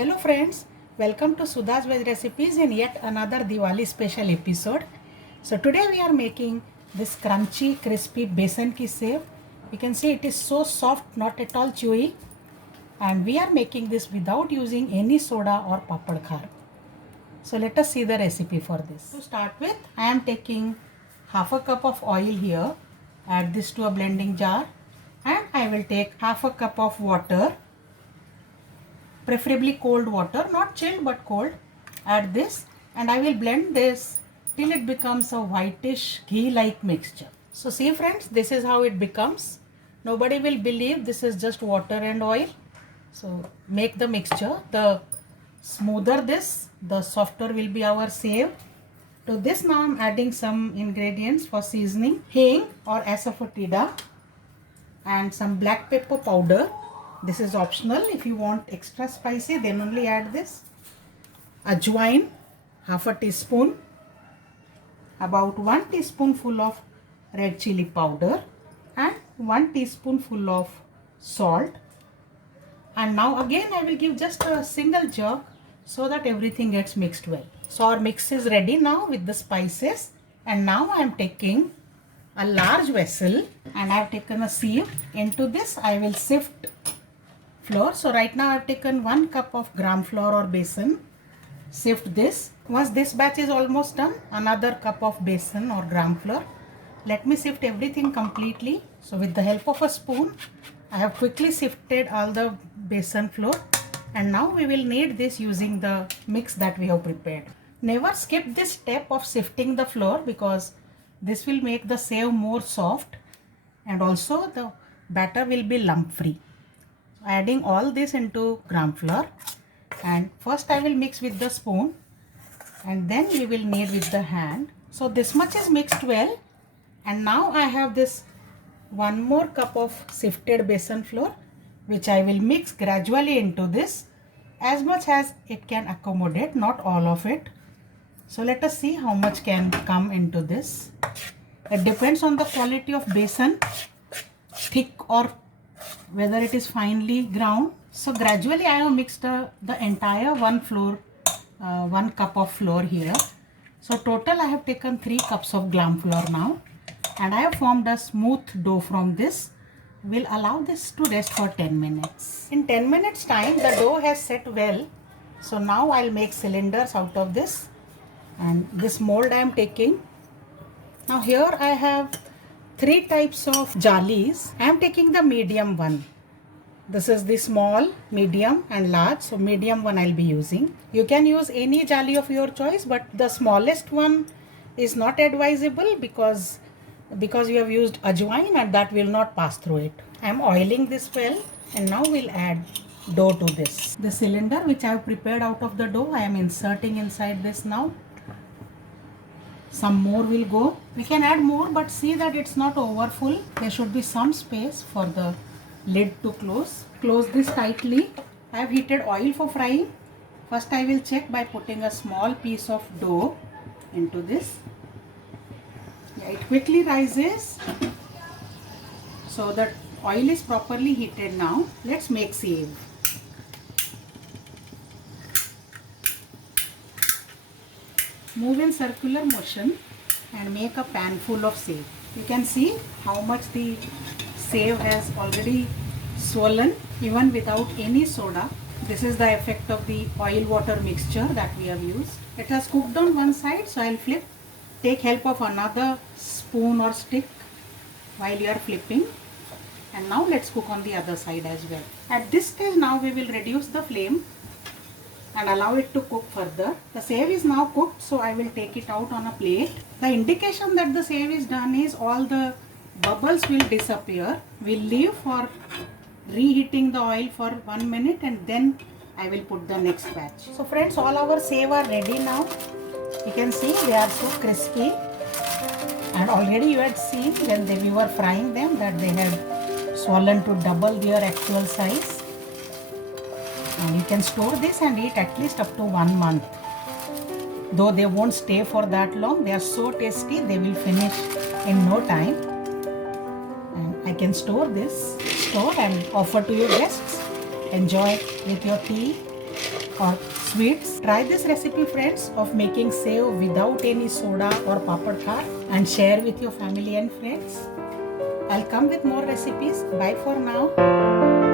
Hello friends, welcome to Sudha's Veg Recipes in yet another Diwali special episode. So today we are making this crunchy crispy besan ki sev. You can see it is so soft, not at all chewy, and we are making this without using any soda or papad khar. So let us see the recipe for this. To start with, I am taking half a cup of oil here. Add this to a blending jar and I will take half a cup of water, preferably cold water, not chilled but cold. Add this and I will blend this till it becomes a whitish ghee like mixture. So see friends, this is how it becomes. Nobody will believe this is just water and oil. So make the mixture. The smoother this, the softer will be our sev. To this now I am adding some ingredients for seasoning. Hing or asafoetida and some black pepper powder. This is optional. If you want extra spicy, then only add this. Ajwain, half a teaspoon. About 1 teaspoonful of red chili powder and 1 teaspoonful of salt. And now again I will give just a single jerk so that everything gets mixed well. So our mix is ready now with the spices, and now I am taking a large vessel and I have taken a sieve. Into this I will sift flour. So right now I have taken 1 cup of gram flour or besan. Sift this. Once this batch is almost done, another cup of besan or gram flour. Let me sift everything completely. So with the help of a spoon, I have quickly sifted all the besan flour, and now we will knead this using the mix that we have prepared. Never skip this step of sifting the flour because this will make the sev more soft and also the batter will be lump free. Adding all this into gram flour, and first I will mix with the spoon and then we will knead with the hand. So this much is mixed well, and now I have this 1 more cup of sifted besan flour which I will mix gradually into this as much as it can accommodate, not all of it. So let us see how much can come into this. It depends on the quality of besan, thick or whether it is finely ground. So gradually I have mixed the entire 1 cup of flour here. So total I have taken 3 cups of gram flour now, and I have formed a smooth dough from this. We'll allow this to rest for 10 minutes. In 10 minutes time the dough has set well. So now I'll make cylinders out of this, and this mold I am taking. Now here I have 3 types of jalis. I am taking the medium one. This is the small, medium and large. So medium one I'll be using. You can use any jali of your choice, but the smallest one is not advisable because you have used ajwain and that will not pass through it. I am oiling this well, and now we'll add dough to this. The cylinder which I have prepared out of the dough, I am inserting inside this now. Some more will go. We can add more, but see that it's not over full. There should be some space for the lid to close. Close this tightly. I have heated oil for frying. First I will check by putting a small piece of dough into this. Yeah, it quickly rises. So the oil is properly heated now. Let's make sev. Move in circular motion and make a pan full of sev. You can see how much the sev has already swollen even without any soda. This is the effect of the oil water mixture that we have used. It has cooked on one side, so I'll flip. Take help of another spoon or stick while you are flipping, and now let's cook on the other side as well. At this stage now we will reduce the flame and allow it to cook further. The sev is now cooked, so I will take it out on a plate. The indication that the sev is done is all the bubbles will disappear. We'll leave for reheating the oil for 1 minute, and then I will put the next batch. So friends, all our sev are ready now. You can see they are so crispy, and already you had seen when we were frying them that they had swollen to double their actual size. And you can store this and eat at least up to 1 month. Though they won't stay for that long, they are so tasty, they will finish in no time. And I can store this and offer to your guests. Enjoy with your tea or sweets. Try this recipe friends of making sev without any soda or papad khar and share with your family and friends. I'll come with more recipes. Bye for now.